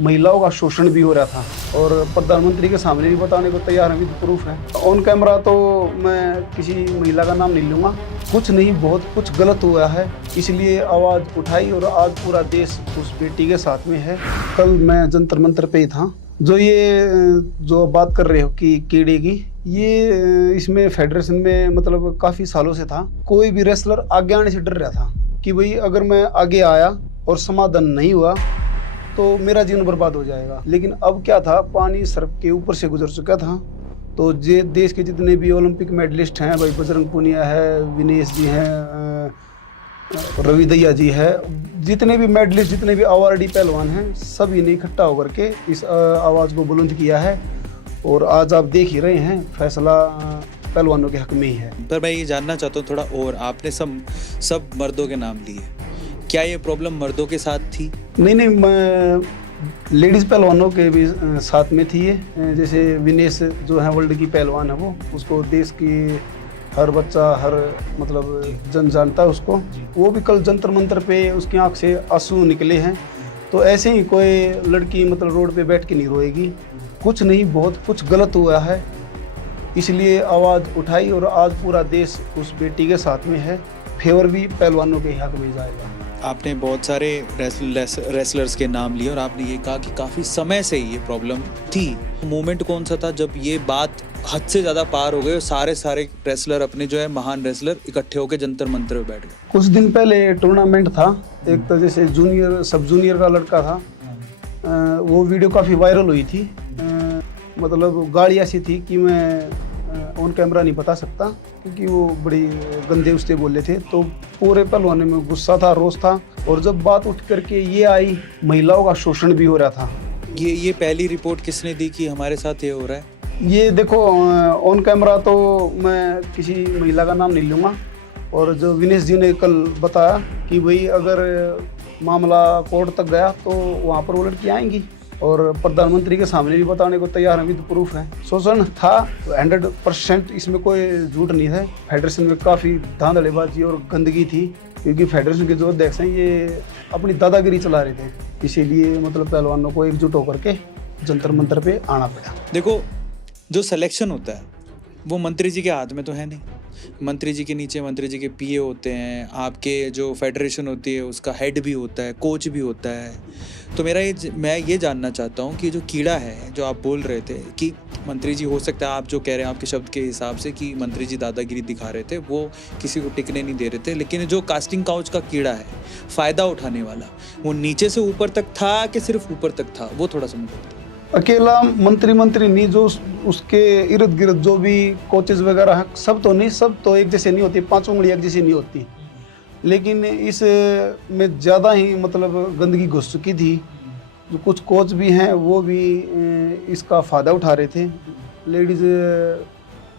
महिलाओं का शोषण भी हो रहा था और प्रधानमंत्री के सामने भी बताने को तैयार हैं, प्रूफ है ऑन कैमरा। तो मैं किसी महिला का नाम नहीं लूँगा, कुछ नहीं बहुत कुछ गलत हुआ है, इसलिए आवाज़ उठाई और आज पूरा देश उस बेटी के साथ में है। कल मैं जंतर मंतर पे ही था। जो बात कर रहे हो कि कीड़े की, ये इसमें फेडरेशन में मतलब काफ़ी सालों से था। कोई भी रेसलर आगे आने से डर रहा था कि भाई अगर मैं आगे आया और समाधान नहीं हुआ तो मेरा जीवन बर्बाद हो जाएगा। लेकिन अब क्या था, पानी सर के ऊपर से गुजर चुका था। तो जे देश के जितने भी ओलंपिक मेडलिस्ट हैं, भाई बजरंग पुनिया है, विनेश जी हैं, रवि दैया जी है, जितने भी मेडलिस्ट, जितने भी अवार्डी पहलवान हैं, सभी ने इकट्ठा होकर के इस आवाज़ को बुलंद किया है। और आज आप देख ही रहे हैं, फैसला पहलवानों के हक में ही है। पर मैं ये जानना चाहता हूँ थोड़ा और, आपने सब मर्दों के नाम लिए, क्या ये प्रॉब्लम मर्दों के साथ थी? नहीं, मैं लेडीज़ पहलवानों के भी साथ में थी ये। जैसे विनेश जो है वर्ल्ड की पहलवान है, वो उसको देश की हर बच्चा, हर मतलब जन जानता है उसको। वो भी कल जंतर मंतर पे उसकी आंख से आंसू निकले हैं। तो ऐसे ही कोई लड़की मतलब रोड पे बैठ के नहीं रोएगी। कुछ नहीं बहुत कुछ गलत हुआ है, इसलिए आवाज़ उठाई और आज पूरा देश उस बेटी के साथ में है। फेवर भी पहलवानों के हक में जाएगा। आपने बहुत सारे रेसलर्स के नाम लिए और आपने ये कहा कि काफ़ी समय से ये प्रॉब्लम थी। मोमेंट कौन सा था जब ये बात हद से ज़्यादा पार हो गई और सारे रेसलर, अपने जो है महान रेसलर, इकट्ठे होकर जंतर मंतर में बैठ गए? कुछ दिन पहले टूर्नामेंट था एक, तो जैसे जूनियर सब जूनियर का लड़का था, वो वीडियो काफ़ी वायरल हुई थी। मतलब गाड़ी ऐसी थी कि मैं ऑन कैमरा नहीं बता सकता, क्योंकि वो बड़ी गंदे उससे बोले थे। तो पूरे पहलवानों में गुस्सा था, रोष था। और जब बात उठ करके ये आई, महिलाओं का शोषण भी हो रहा था। ये पहली रिपोर्ट किसने दी कि हमारे साथ ये हो रहा है? ये देखो ऑन कैमरा तो मैं किसी महिला का नाम नहीं लूँगा। और जो विनेश जी ने कल बताया कि भाई अगर मामला कोर्ट तक गया तो वहाँ पर वो लड़की आएंगी, और प्रधानमंत्री के सामने भी बताने को तैयार हैं, विद प्रूफ है। शोषण था 100%, इसमें कोई झूठ नहीं है। फेडरेशन में काफ़ी धांधलेबाजी और गंदगी थी, क्योंकि फेडरेशन के जो अध्यक्ष हैं ये अपनी दादागिरी चला रहे थे। इसीलिए मतलब पहलवानों को एकजुट होकर के जंतर मंतर पे आना पड़ा। देखो, जो सिलेक्शन होता है वो मंत्री जी के हाथ में तो है नहीं। मंत्री जी के नीचे मंत्री जी के पीए होते हैं, आपके जो फेडरेशन होती है उसका हेड भी होता है, कोच भी होता है। तो मैं ये जानना चाहता हूँ कि जो कीड़ा है, जो आप बोल रहे थे कि मंत्री जी, हो सकता है आप जो कह रहे हैं आपके शब्द के हिसाब से कि मंत्री जी दादागिरी दिखा रहे थे, वो किसी को टिकने नहीं दे रहे थे, लेकिन जो कास्टिंग काउच का कीड़ा है, फ़ायदा उठाने वाला, वो नीचे से ऊपर तक था कि सिर्फ ऊपर तक था, वो थोड़ा समझो। अकेला मंत्री नहीं, जो उसके इर्द गिर्द जो भी कोचेज वगैरह हैं, सब तो नहीं, सब तो एक जैसे नहीं होती, पांचों उंगलियां एक जैसी नहीं होती। लेकिन इस में ज़्यादा ही मतलब गंदगी घुस चुकी थी। जो कुछ कोच भी हैं वो भी इसका फ़ायदा उठा रहे थे, लेडीज़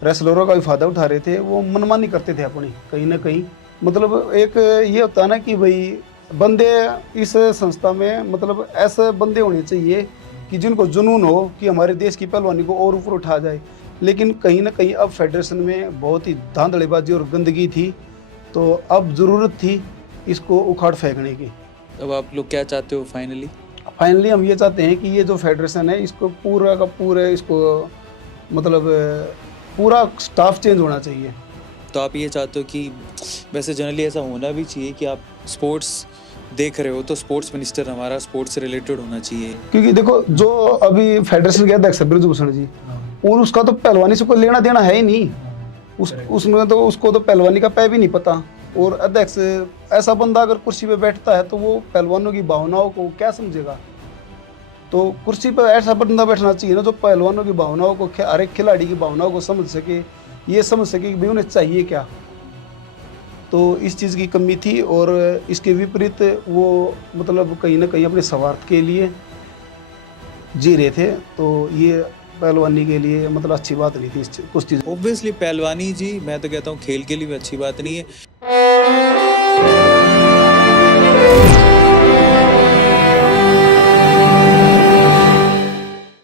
रेसलरों का भी फ़ायदा उठा रहे थे। वो मनमानी करते थे अपनी, कहीं ना कहीं। मतलब एक ये होता है ना कि भाई बंदे इस संस्था में, मतलब ऐसे बंदे होने चाहिए कि जिनको जुनून हो कि हमारे देश की पहलवानी को और ऊपर उठा जाए। लेकिन कहीं ना कहीं अब फेडरेशन में बहुत ही धांधलेबाजी और गंदगी थी, तो अब ज़रूरत थी इसको उखाड़ फेंकने की। अब आप लोग क्या चाहते हो फाइनली? हम ये चाहते हैं कि ये जो फेडरेशन है, इसको पूरा का पूरा, इसको मतलब पूरा स्टाफ चेंज होना चाहिए। तो आप ये चाहते हो कि, वैसे जनरली ऐसा होना भी चाहिए कि आप स्पोर्ट्स देख रहे हो तो स्पोर्ट्स मिनिस्टर हमारा स्पोर्ट्स से रिलेटेड होना चाहिए। क्योंकि देखो, जो अभी फेडरेशन के अध्यक्ष ब्रजभूषण जी, और उसका तो पहलवानी से कोई लेना देना है ही नहीं। उसमें तो उसको तो पहलवानी का पै भी नहीं पता। और अध्यक्ष ऐसा बंदा अगर कुर्सी पे बैठता है तो वो पहलवानों की भावनाओं को क्या समझेगा? तो कुर्सी पर ऐसा बंदा बैठना चाहिए ना जो पहलवानों की भावनाओं को, हर एक खिलाड़ी की भावनाओं को समझ सके, ये समझ सके कि भाई उन्हें चाहिए क्या। तो इस चीज़ की कमी थी। और इसके विपरीत वो मतलब कहीं ना कहीं अपने स्वार्थ के लिए जी रहे थे। तो ये पहलवानी के लिए मतलब अच्छी बात नहीं थी कुछ चीज़। ऑब्वियसली पहलवानी जी, मैं तो कहता हूँ खेल के लिए भी अच्छी बात नहीं है।